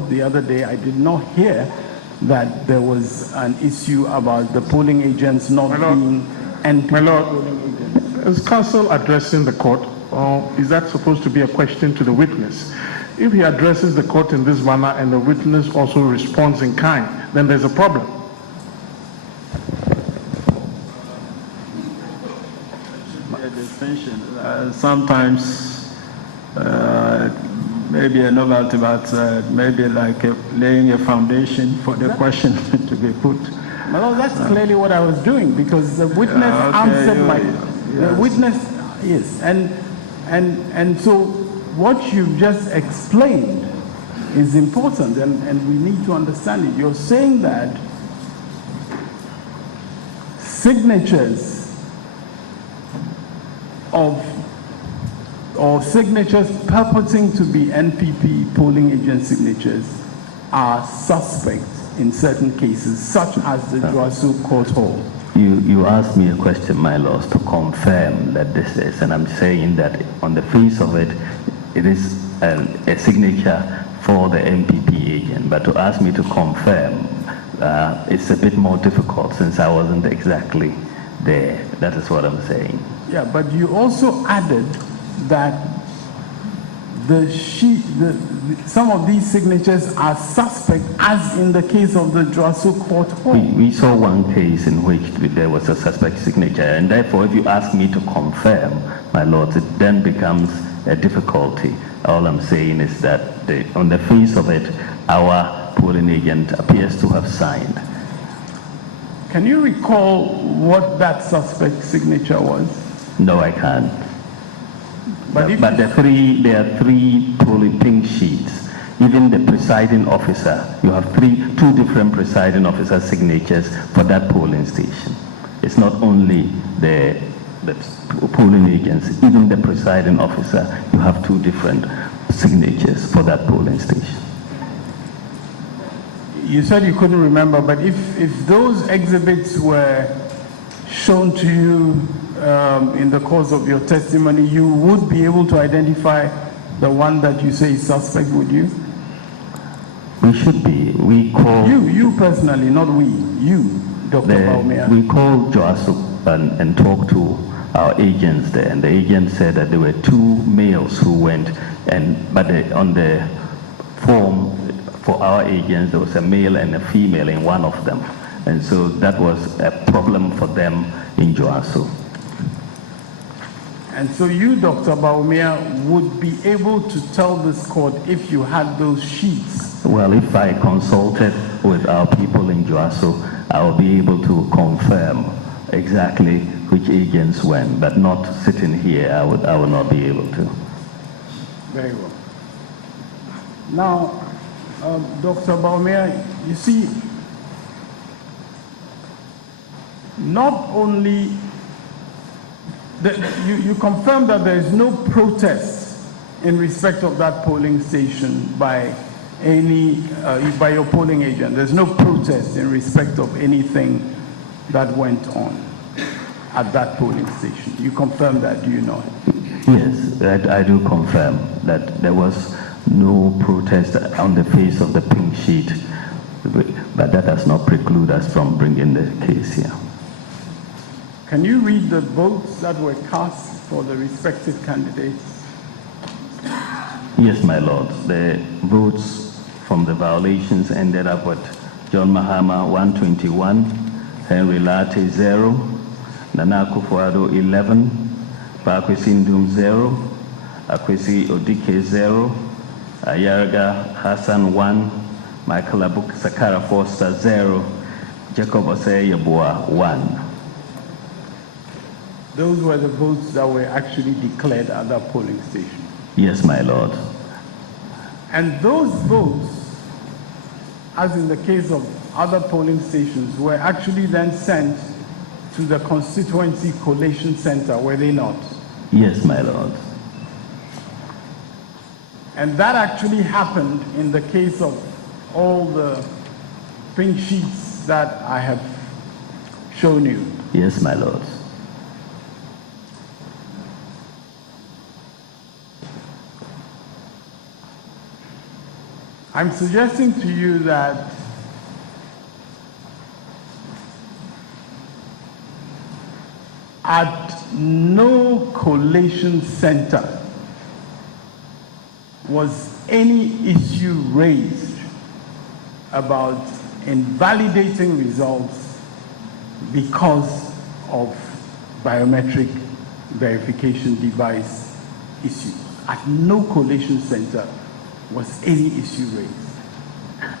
the other day, I did not hear that there was an issue about the polling agents not being NPP polling agents. Is counsel addressing the court, or is that supposed to be a question to the witness? If he addresses the court in this manner and the witness also responds in kind, then there's a problem. A distinction. Sometimes maybe a novelty, but maybe like laying a foundation for the question to be put. Well, that's clearly what I was doing, because the witness answered my... The witness, yes. And so what you've just explained is important, and we need to understand it. You're saying that signatures or signatures purporting to be NPP polling agent signatures are suspect in certain cases, such as the Joasu Court Hall. You asked me a question, my lord, to confirm that this is, and I'm saying that on the face of it, it is a signature for the NPP agent, but to ask me to confirm, it's a bit more difficult since I wasn't exactly there. That is what I'm saying. Yeah, but you also added that some of these signatures are suspect, as in the case of the Joasu Court Hall. We saw one case in which there was a suspect signature, and therefore if you ask me to confirm, my lord, it then becomes a difficulty. All I'm saying is that on the face of it, our polling agent appears to have signed. Can you recall what that suspect signature was? No, I can't. But there are three polling pink sheets. Even the presiding officer, you have two different presiding officer signatures for that polling station. It's not only the polling agents, even the presiding officer, you have two different signatures for that polling station. You said you couldn't remember, but if those exhibits were shown to you in the course of your testimony, you would be able to identify the one that you say is suspect, would you? We should be. We call... You personally, not we. You, Dr. Bawumia. We called Joasu and talked to our agents there, and the agent said that there were two males who went, but on the form for our agents, there was a male and a female in one of them. And so that was a problem for them in Joasu. And so you, Dr. Bawumia, would be able to tell this court if you had those sheets? Well, if I consulted with our people in Joasu, I will be able to confirm exactly which agents went, but not sitting here, I would not be able to. Very well. Now, Dr. Bawumia, you see, not only you confirm that there is no protest in respect of that polling station by your polling agent. There's no protest in respect of anything that went on at that polling station. You confirm that, do you not? Yes, I do confirm that there was no protest on the face of the pink sheet, but that does not preclude us from bringing the case here. Can you read the votes that were cast for the respective candidates? Yes, my lord. The votes from the violations ended up with John Mahama 121, Henry Latte 0, Nana Akufo-Addo 11, Pakwesi Ndum 0, Akwesi Odike 0, Ayarga Hassan 1, Michael Abuk Sakara Foster 0, Jacob Osei Yeboah 1. Those were the votes that were actually declared at that polling station? Yes, my lord. And those votes, as in the case of other polling stations, were actually then sent to the constituency collation center, were they not? Yes, my lord. And that actually happened in the case of all the pink sheets that I have shown you? Yes, my lord. I'm suggesting to you that at no collation center was any issue raised about invalidating results because of biometric verification device issue. At no collation center was any issue raised.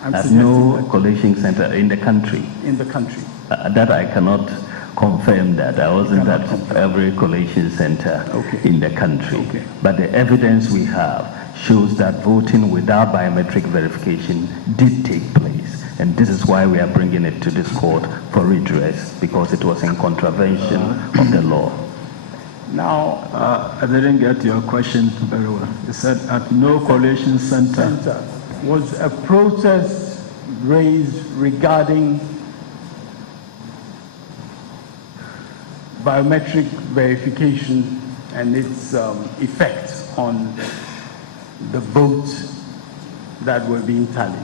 I'm At suggesting no that collation center in the country. in the country. That I cannot confirm that. I wasn't Cannot at confirm. every collation center Okay. in the country. Okay. But the evidence we have shows that voting without biometric verification did take place. And this is why we are bringing it to this court for redress, because it was in contravention of the law. Now, I didn't get your question very well. You said at no collation center. was a protest raised regarding biometric verification and its effect on the votes that were being tallied.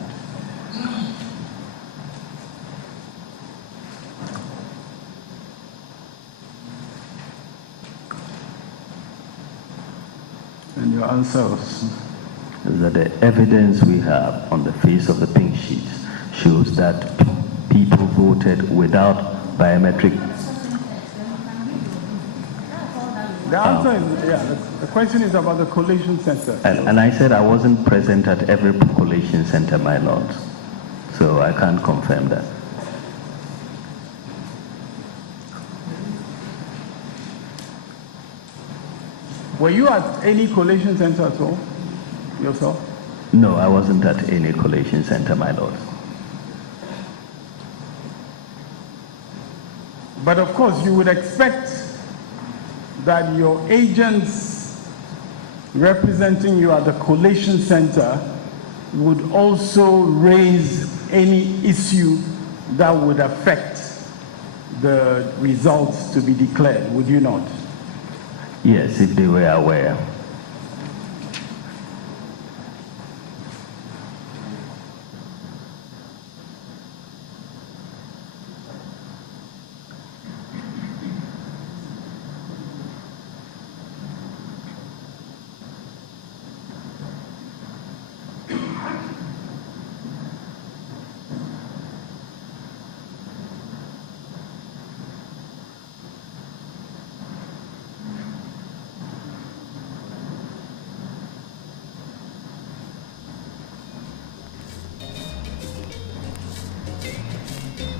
And your answer was? That the evidence we have on the face of the pink sheets shows that people voted without biometric. The answer is, yeah, the question is about the collation center. And I said I wasn't present at every collation center, my lord. So I can't confirm that. Were you at any collation center at all, yourself? No, I wasn't at any collation center, my lord. But of course, you would expect that your agents representing you at the collation center would also raise any issue that would affect the results to be declared, would you not? Yes, if they were aware.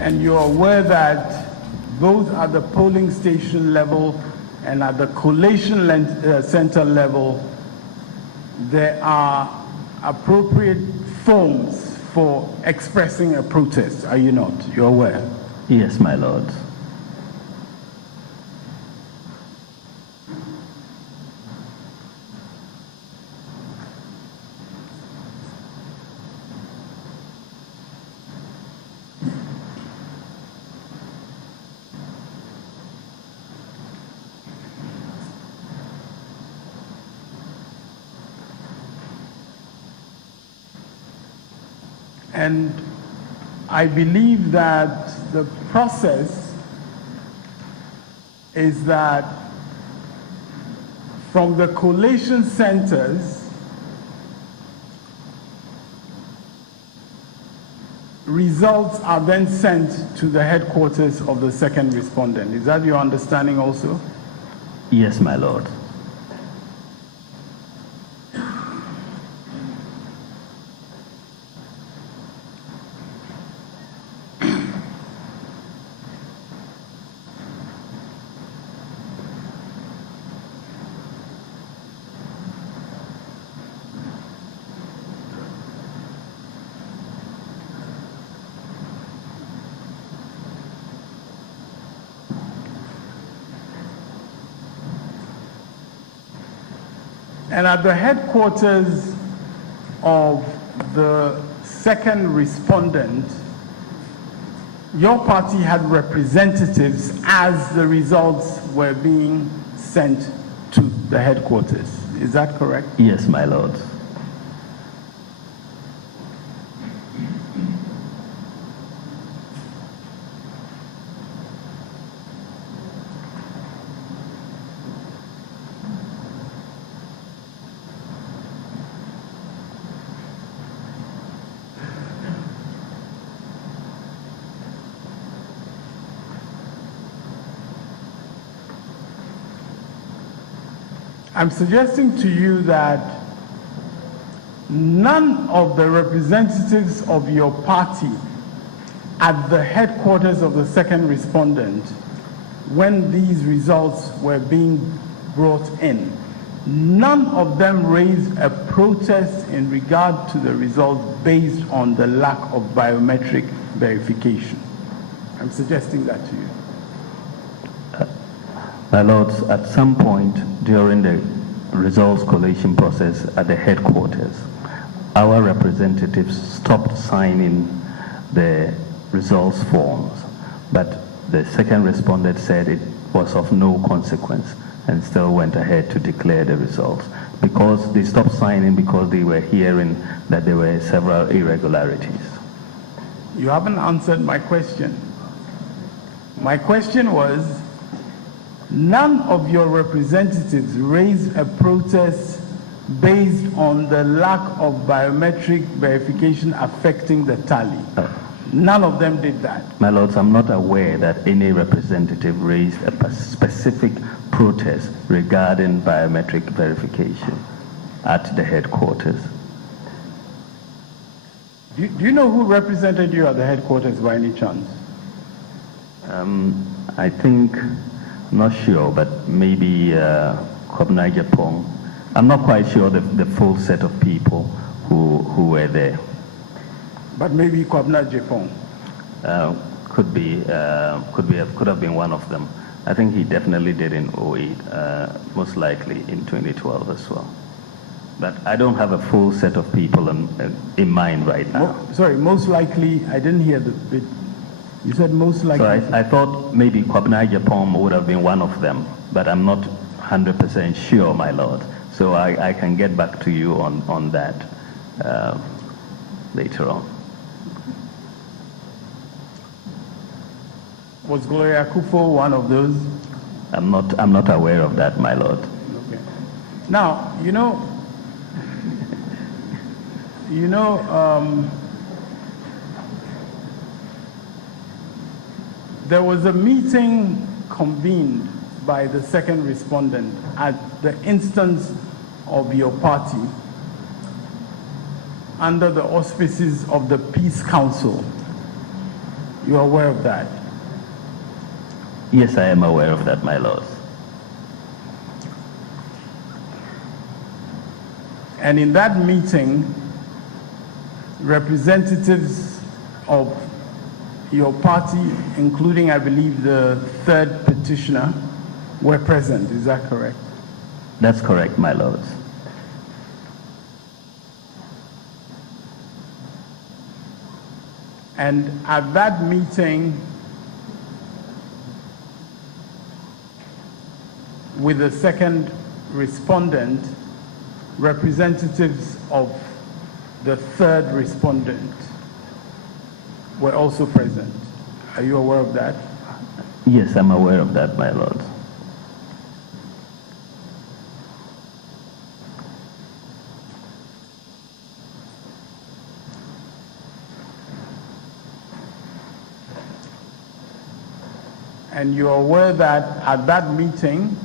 And you're aware that both at the polling station level and at the collation center level, there are appropriate forms for expressing a protest, are you not? You're aware? Yes, my lord. And I believe that the process is that from the collation centers, results are then sent to the headquarters of the second respondent. Is that your understanding also? Yes, my lord. And at the headquarters of the second respondent, your party had representatives as the results were being sent to the headquarters. Is that correct? Yes, my lord. I'm suggesting to you that none of the representatives of your party at the headquarters of the second respondent, when these results were being brought in, none of them raised a protest in regard to the results based on the lack of biometric verification. I'm suggesting that to you. My lords, at some point during the results collation process at the headquarters, our representatives stopped signing the results forms, but the second respondent said it was of no consequence and still went ahead to declare the results, because they stopped signing because they were hearing that there were several irregularities. You haven't answered my question. My question was, none of your representatives raised a protest based on the lack of biometric verification affecting the tally. None of them did that. My lords, I'm not aware that any representative raised a specific protest regarding biometric verification at the headquarters. Do you know who represented you at the headquarters by any chance? I think, I'm not sure, but maybe Kwabena Agyapong. I'm not quite sure the full set of people who were there. But maybe Kwabena Agyapong. Could have been one of them. I think he definitely did in 08, most likely in 2012 as well. But I don't have a full set of people in mind right now. Sorry, most likely, I didn't hear the bit. You said most likely. So I thought maybe Kwabena Agyapong would have been one of them, but I'm not 100% sure, my lord. So I can get back to you on that later on. Was Gloria Akufo one of those? I'm not aware of that, my lord. Okay. Now, there was a meeting convened by the second respondent at the instance of your party under the auspices of the Peace Council. You are aware of that? Yes, I am aware of that, my lord. And in that meeting, representatives of your party, including, I believe, the third petitioner, were present. Is that correct? That's correct, my lord. And at that meeting, with the second respondent, representatives of the third respondent were also present. Are you aware of that? Yes, I'm aware of that, my lord. And you are aware that at that meeting,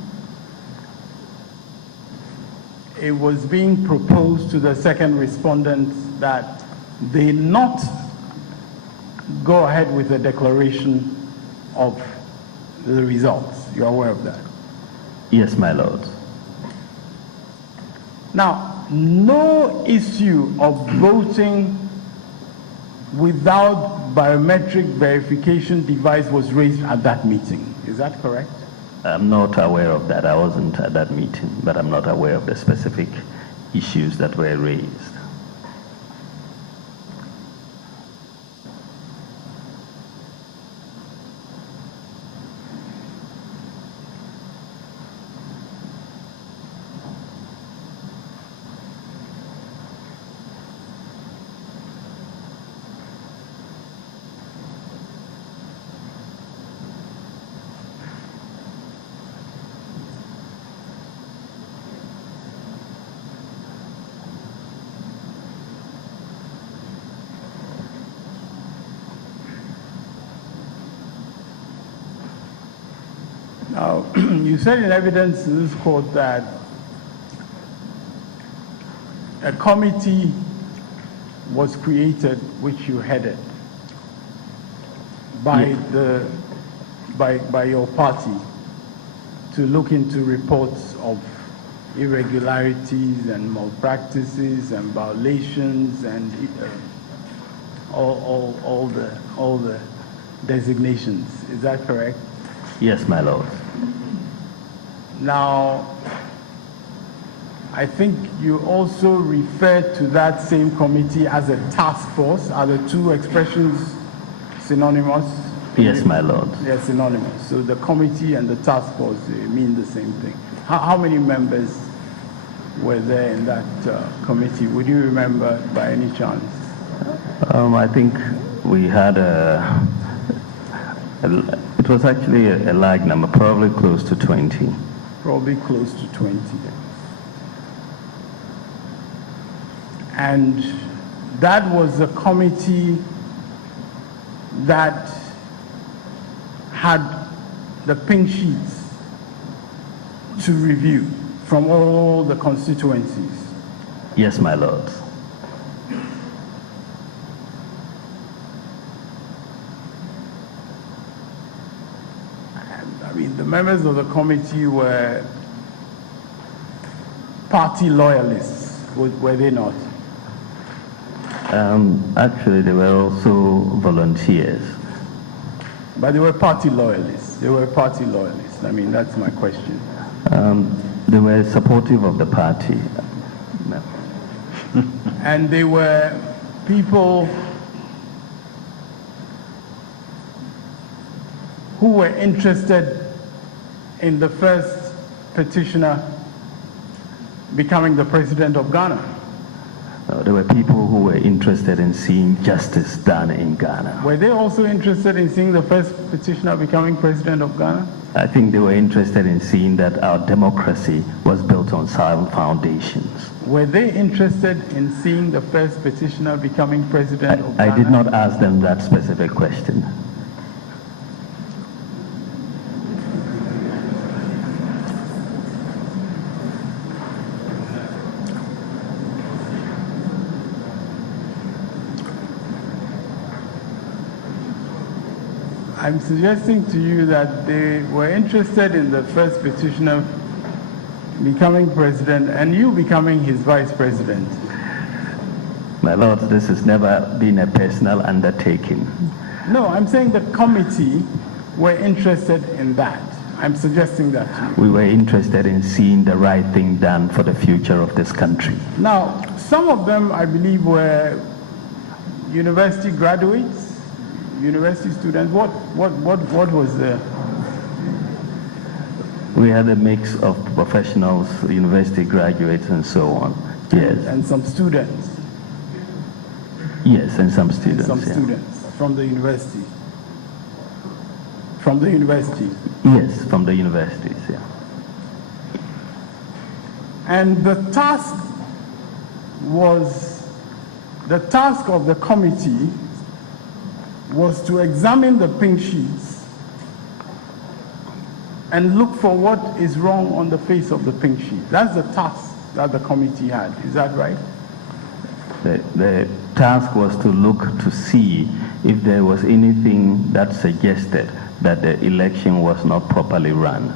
it was being proposed to the second respondent that they not go ahead with the declaration of the results. You're aware of that? Yes, my lord. Now, no issue of voting without biometric verification device was raised at that meeting. Is that correct? I'm not aware of that. I wasn't at that meeting, but I'm not aware of the specific issues that were raised. Now, you said in evidence in this court that a committee was created, which you headed, by by your party, to look into reports of irregularities and malpractices and violations and all the designations. Is that correct? Yes, my lord. Now, I think you also refer to that same committee as a task force. Are the two expressions synonymous? Yes, my lord. They're synonymous. So the committee and the task force, they mean the same thing. How many members were there in that committee? Would you remember by any chance? I think we had it was actually a large number, probably close to 20. Probably close to 20. And that was a committee that had the pink sheets to review from all the constituencies. Yes, my lord. And, I mean, the members of the committee were party loyalists, were they not? Actually, they were also volunteers. But they were party loyalists. They were party loyalists. I mean, that's my question. They were supportive of the party. No. And they were people who were interested in the first petitioner becoming the president of Ghana. There were people who were interested in seeing justice done in Ghana. Were they also interested in seeing the first petitioner becoming president of Ghana? I think they were interested in seeing that our democracy was built on sound foundations. Were they interested in seeing the first petitioner becoming president of Ghana? I did not ask them that specific question. I'm suggesting to you that they were interested in the first petitioner becoming president and you becoming his vice president. My lord, this has never been a personal undertaking. No, I'm saying the committee were interested in that. I'm suggesting that to you. We were interested in seeing the right thing done for the future of this country. Now, some of them, I believe, were university graduates, university students. What was the... We had a mix of professionals, university graduates, and so on. Yes. And some students. Yes, and some students. Some students from the university. From the university. Yes, from the universities, yeah. And the task of the committee was to examine the pink sheets and look for what is wrong on the face of the pink sheet. That's the task that the committee had. Is that right? The task was to look to see if there was anything that suggested that the election was not properly run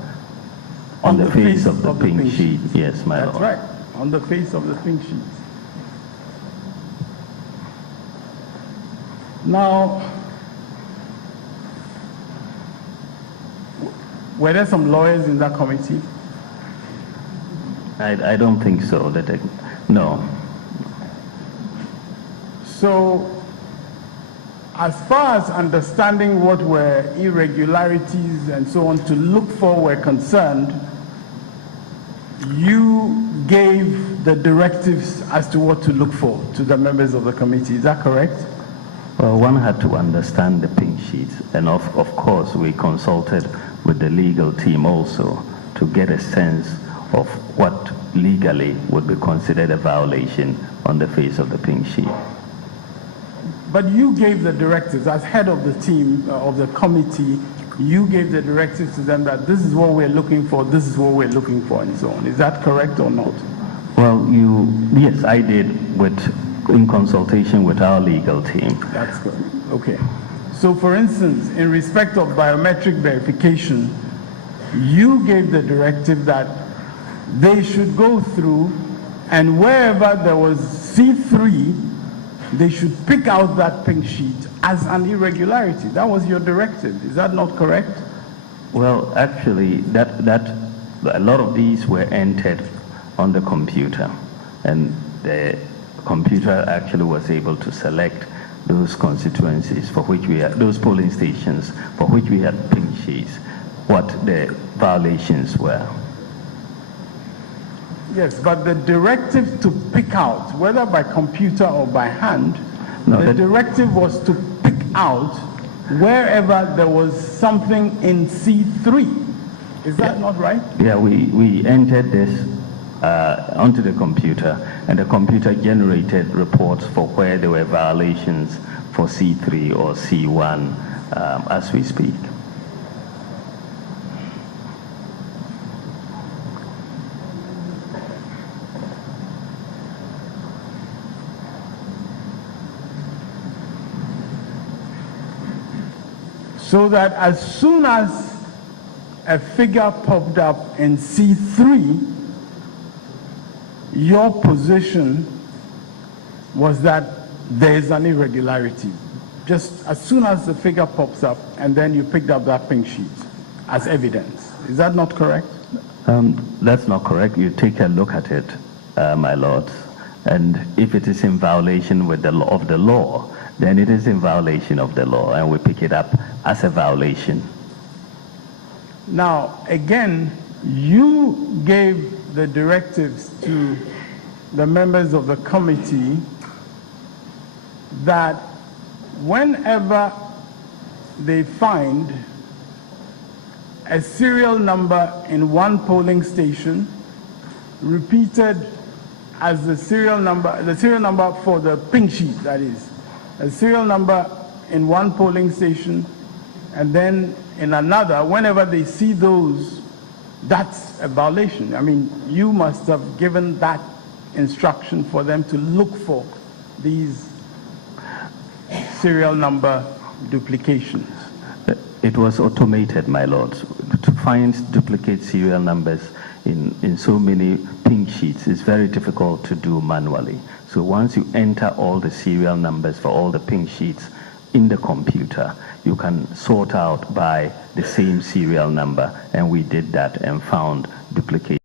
on the face of the pink sheet. Yes, my lord. That's right, on the face of the pink sheet. Now, were there some lawyers in that committee? I don't think so. No. So, as far as understanding what were irregularities and so on to look for were concerned, you gave the directives as to what to look for to the members of the committee. Is that correct? Well, one had to understand the pink sheets, and of course we consulted with the legal team also to get a sense of what legally would be considered a violation on the face of the pink sheet. But you gave the directives as head of the team, of the committee, you gave the directives to them that this is what we're looking for, this is what we're looking for, and so on. Is that correct or not? Well, you Yes, I did in consultation with our legal team. That's good. Okay. So, for instance, in respect of biometric verification, you gave the directive that they should go through, and wherever there was C3, they should pick out that pink sheet as an irregularity. That was your directive. Is that not correct? Well, actually, a lot of these were entered on the computer, and the computer actually was able to select those constituencies for which we had, those polling stations for which we had pink sheets, what the violations were. Yes, but the directive to pick out, whether by computer or by hand, No, the directive was to pick out wherever there was something in C3. Is that not right? Yeah, we entered this onto the computer, and the computer generated reports for where there were violations for C3 or C1 as we speak. So that as soon as a figure popped up in C3, your position was that there is an irregularity. Just as soon as the figure pops up, and then you picked up that pink sheet as evidence. Is that not correct? That's not correct. You take a look at it, my lords, and if it is in violation with the law of the law, then it is in violation of the law, and we pick it up as a violation. Now, again, you gave the directives to the members of the committee that whenever they find a serial number in one polling station repeated as the serial number for the pink sheet, that is, a serial number in one polling station, and then in another, whenever they see those, that's a violation. I mean, you must have given that instruction for them to look for these serial number duplications. It was automated, my lords. To find duplicate serial numbers in so many pink sheets is very difficult to do manually. So once you enter all the serial numbers for all the pink sheets in the computer, you can sort out by the same serial number, and we did that and found duplicate